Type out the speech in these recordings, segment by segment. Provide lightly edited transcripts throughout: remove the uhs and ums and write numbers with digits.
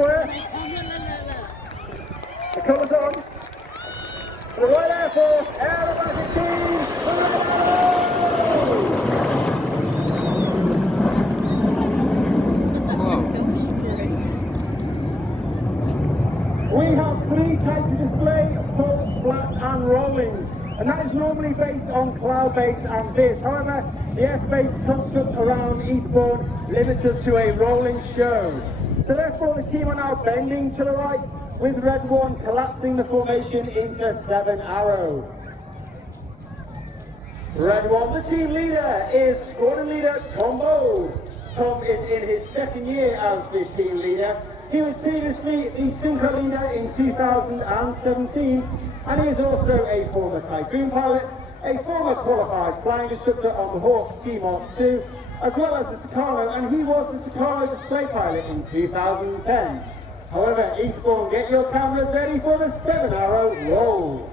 somewhere. The colours on. The Royal Air Force Aerobatic Team. We have three types of display: full, flat and rolling. And that is normally based on cloud-based and this. However, the airspace construct around Eastbourne limits us to a rolling show. So therefore the team are now bending to the right, with Red 1 collapsing the formation into 7 arrow. Red 1, the team leader is squadron leader Tom Bowles. Tom is in his second year as the team leader. He was previously the synchro leader in 2017, and he is also a former Typhoon pilot, a former qualified flying instructor on the Hawk T-Mark 2, as well as the Tucano, and he was the Tucano display pilot in 2010. However, Eastbourne, get your cameras ready for the 7 arrow roll.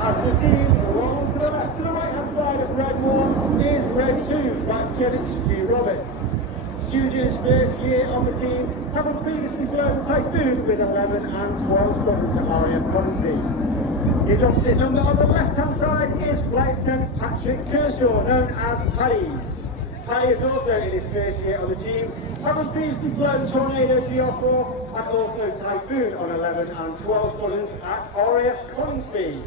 As the team rolls to the left, to the right-hand side of Red 1 is Red 2, Lieutenant Stu Roberts. Stu's in his first year on the team, having previously flown Typhoon with 11 and 12 squadrons at RAF Coventry. His opposite number on the left-hand side is Flight Lieutenant Patrick Kershaw, known as Paddy. Paddy is also in his first year on the team, having previously flown Tornado GR4 and also Typhoon on 11 and 12 squadrons at RAF Coventry.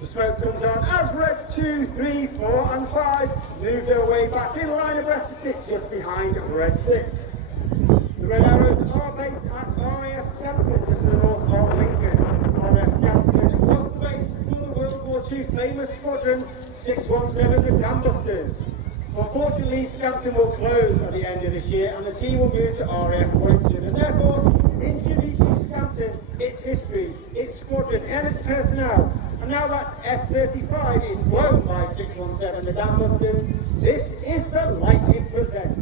The smoke comes on as Reds 2, 3, 4 and 5 move their way back in line abreast to sit just behind Red 6. The Red Arrows are based at RAF Scampton, just to the north of Lincoln. RAF Scampton was the base for the World War II famous squadron 617, the Dambusters. Unfortunately, Scampton will close at the end of this year and the team will move to RAF Wellington, and therefore, in tribute to Scampton, its history, its squadron and its personnel, and now that F-35 is flown by 617, the Dambusters, this is the light it presents.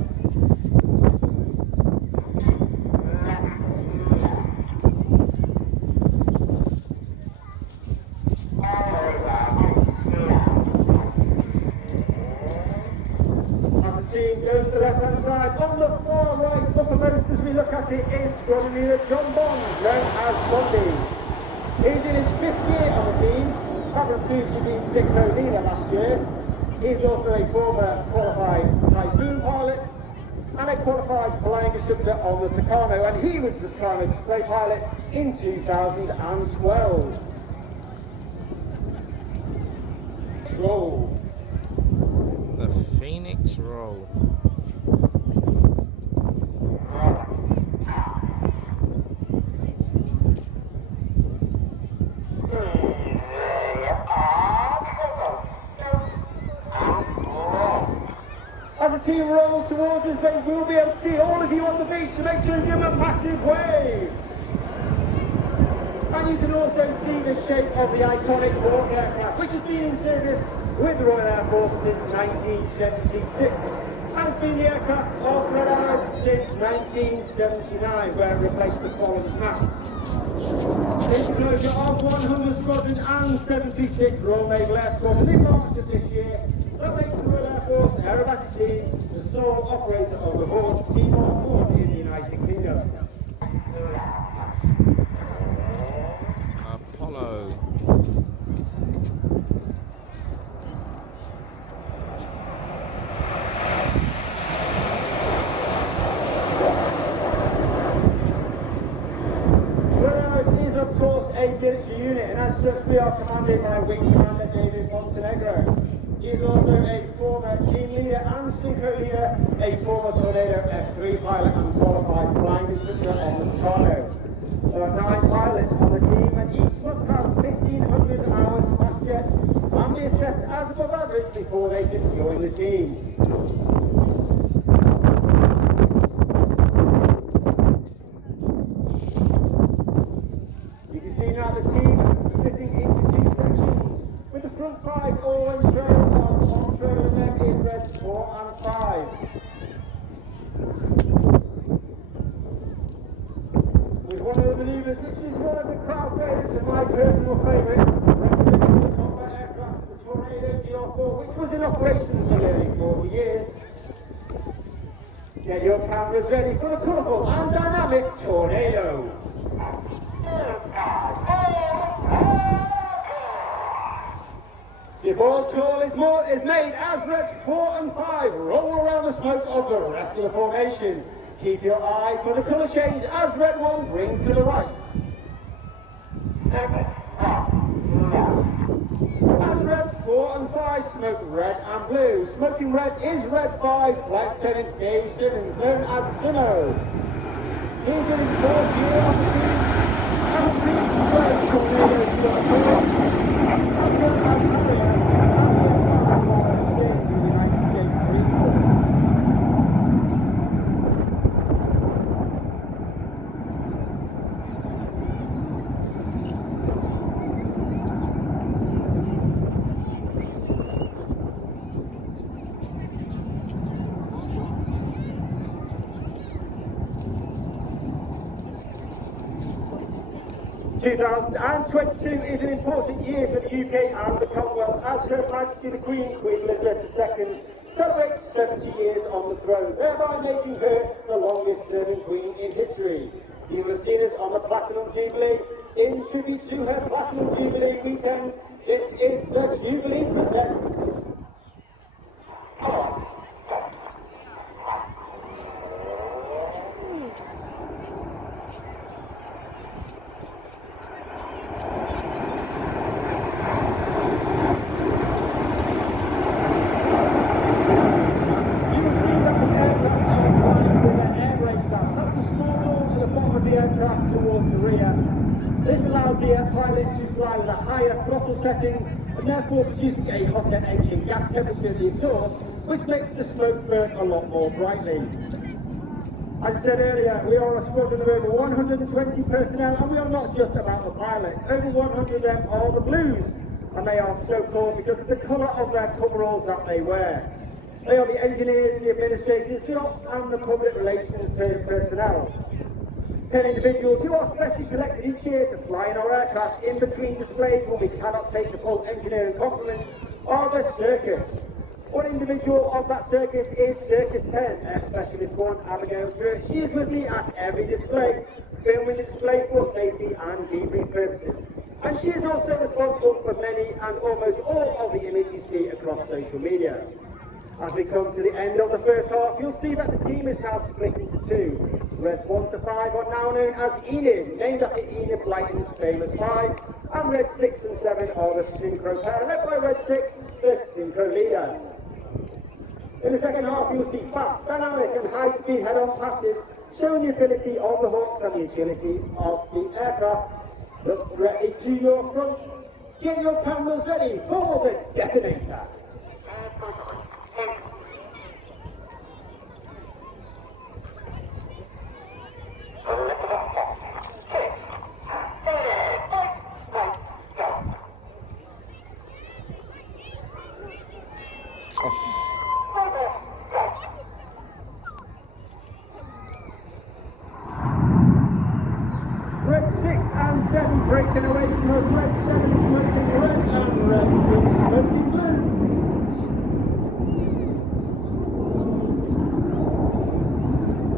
Team goes to the left-hand side. On the far right, uppermost as we look at it, is squadron leader John Bond, known as Bondy. He's in his 5th year on the team, having previously been synchro leader last year. He's also a former qualified Typhoon pilot and a qualified flying instructor on the Tucano, and he was the Tucano display pilot in 2012. Roll. The Phoenix roll. As the team rolls towards us, they will be able to see all of you on the beach, so make sure you give them a massive wave. And you can also see the shape of the iconic Hawk aircraft, which has been in service with the Royal Air Force since 1976, and has been the aircraft of Red Arrows since 1979, where it replaced the fallen mast. In closure of 100 Squadron and 76 Royal Naval Air Squadron in March of this year, that makes the Royal Air Force Aerobatic Team the sole operator of the Hawk T-Mark 1 in the United Kingdom. Apollo. Of course, a military unit, and as such we are commanded by Wing Commander David Montenegro. He is also a former team leader and synchro leader, a former Tornado F3 pilot and qualified flying instructor on the Tucano. There are 9 pilots on the team and each must have 1,500 hours fast jet and be assessed as above average before they can join the team. Now the team splitting into 2 sections, with the front 5 all in trail, on trail of them is Reds 4 and 5. maneuvers, which is one of the crowd favourites and my personal favourite. The combat aircraft, the Tornado GR4, which was in operation for nearly 40 years. Get your cameras ready for the colourful and dynamic Tornado. The ball tour is made as Reds 4 and 5 roll around the smoke of the rest of the formation. Keep your eye for the colour change as Red 1 brings to the right. As Reds 4 and 5 smoke red and blue, smoking red is Red 5 Flight Lieutenant Dave Simmons, known as Simo. He's in his fourth year on the team and previously played Tornado GR4. Two 2022 is an important year for the UK and the Commonwealth as Her Majesty the Queen, Queen Elizabeth II, celebrates 70 years on the throne, thereby making her the longest serving Queen in history. You will have seen us on the Platinum Jubilee. In tribute to her Platinum Jubilee weekend, this is the Jubilee Present. And therefore producing a hotter engine gas temperature in the exhaust, which makes the smoke burn a lot more brightly. As I said earlier, we are a squadron of over 120 personnel, and we are not just about the pilots. Over 100 of them are the Blues, and they are so called because of the colour of their coveralls that they wear. They are the engineers, the administrators, the ops, and the public relations personnel. 10 individuals who are specially selected each year to fly in our aircraft in between displays when we cannot take the full engineering complement are the circus. One individual of that circus is Circus 10, Air Specialist 1, Abigail Stewart. She is with me at every display, filming the display for safety and debrief purposes. And she is also responsible for many and almost all of the images you see across social media. As we come to the end of the first half, you'll see that the team is now split into two. Reds 1 to 5 are now known as Enid, named after Enid Blyton's famous 5, and Reds 6 and 7 are the synchro pair, led by Red 6, the synchro leader. In the second half, you'll see fast, dynamic and high-speed head-on passes, showing the ability of the Hawks and the agility of the aircraft. Look ready to your front. Get your cameras ready for the detonator. Red 6 and 7 breaking away from us. Red 7 smoking red and Red 6 smoking blue.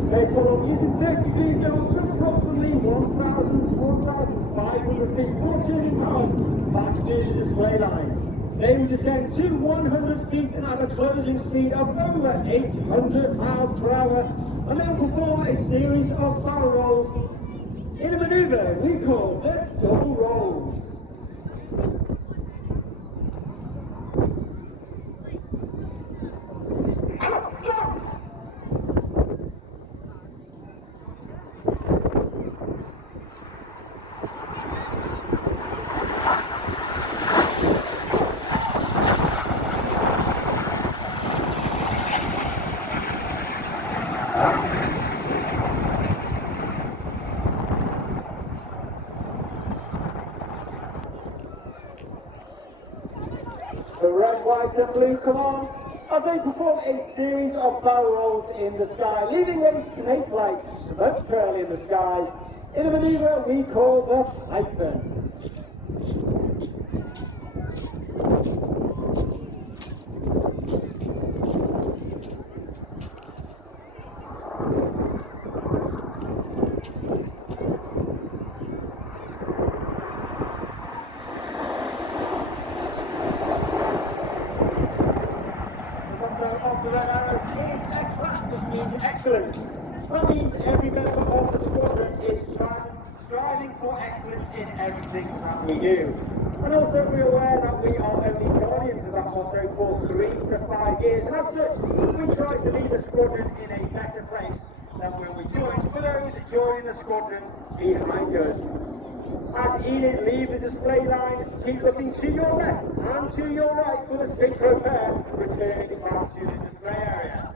Capable of using 30 degrees down to approximately 1,500 feet, 14 pounds back to the display line. They will descend to 100 feet at a closing speed of over 800 miles per hour, and they will perform a series of barrel rolls in a manoeuvre we call the double rolls. The red, white and blue come on as they perform a series of barrel rolls in the sky, leaving a snake-like smoke trail in the sky in a manoeuvre we call the Python. Of the red arrows is excellent, which means excellence. That means every member of the squadron is striving for excellence in everything that we do. And also we're aware that we are only guardians of that motto for 3 to 5 years, and as such we try to leave the squadron in a better place than when we joined for those joining the squadron behind us. As Enid leaves the display line, keep looking to your left and to your right for the synchro pair returning back to the display area.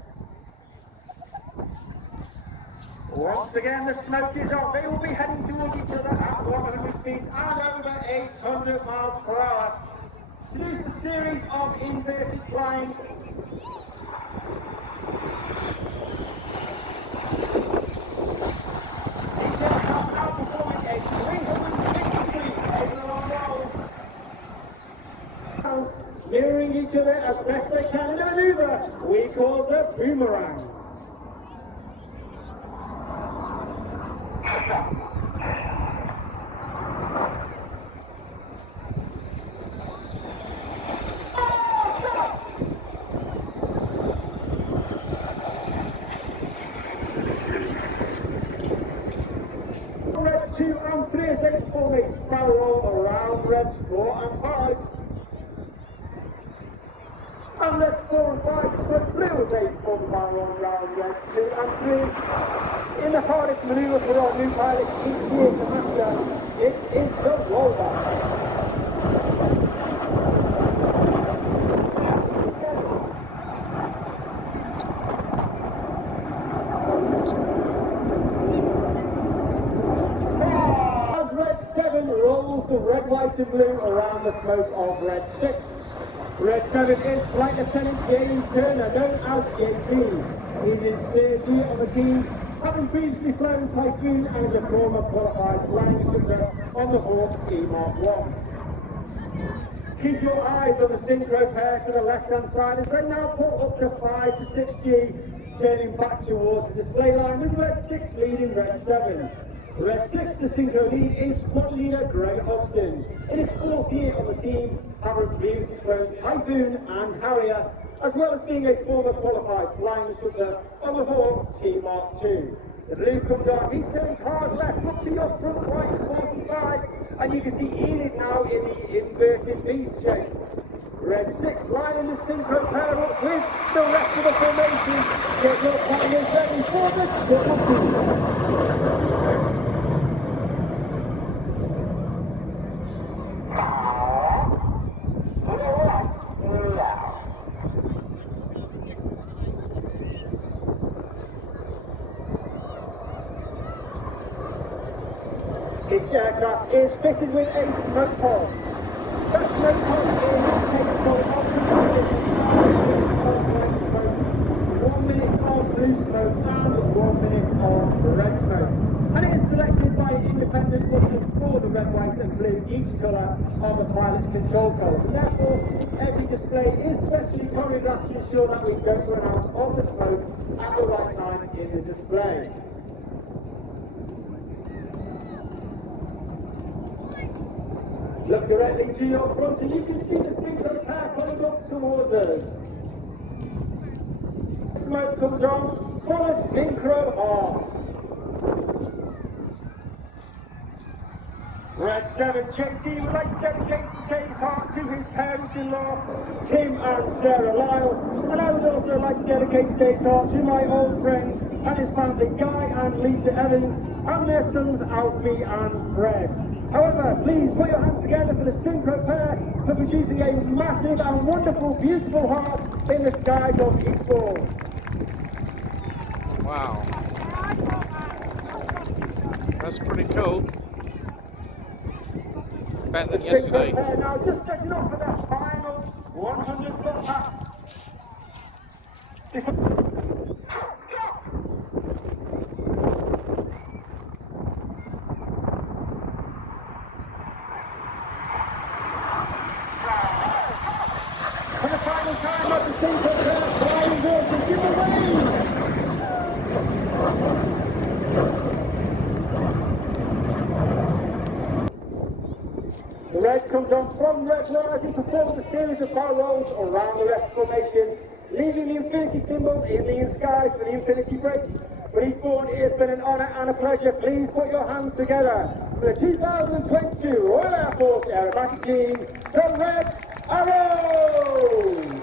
Once again, the smoke is on. They will be heading towards each other at 100 feet and over 800 miles per hour. To do a series of inverted flying. Each aircraft now performing a 360 roll. Mirroring each other as best they can in a maneuver we call the boomerang. Red 2 and 3 as they form a spiral around Reds 4 and 5. And Reds 4 and 5 split blue as they form a spiral around Reds 2 and 3. In the hardest manoeuvre for our new pilots each year to master, it is the rollback. Rolls the red, white and blue around the smoke of Red 6. Red 7 is Flight Lieutenant James Turner, known as JT. He is third year of the team, having previously flown Typhoon and is a former qualified flying instructor on the Hawk T-Mark 1. Keep your eyes on the synchro pair to the left-hand side as they now pull up to 5 to 6G, turning back towards the display line with Red 6 leading Red 7. Red 6, the synchro lead, is squad leader Greg Austin. In his 4th year on the team, having previously flown Typhoon and Harrier, as well as being a former qualified flying instructor on the Hawk T-Mark 2. The blue comes on, he turns hard left, up to your front right 45, and you can see Enid now in the inverted beat shape. Red 6 lining the synchro pair up with the rest of the formation. Get your partners ready for the double team. Each aircraft is fitted with a smoke pole. That smoke pole is capable of producing 1 minute of blue smoke and 1 minute of red smoke. And it is selected by independent judges for the red, white and blue, each colour on the pilot's control column. And therefore, every display is specially choreographed to ensure that we don't run out of the smoke at the right time in the display. Look directly to your front and you can see the synchro pair coming up towards us. Smoke comes on for the synchro heart. Red 7, JT would like to dedicate today's heart to his parents-in-law, Tim and Sarah Lyle. And I would also like to dedicate today's heart to my old friend and his family, Guy and Lisa Evans, and their sons, Alfie and Fred. However, please put your hands together for the synchro pair for producing a massive and wonderful, beautiful heart in the skies of Eastbourne. Wow. That's pretty cool. Better than yesterday. Now just setting off for that final 100-foot pass. red comes on from red one as he performs a series of barrel rolls around the red formation, leaving the infinity symbol in the sky for the infinity break. For Eastbourne, it has been an honour and a pleasure. Please put your hands together for the 2022 Royal Air Force Aerobatic Team, the Red Arrows!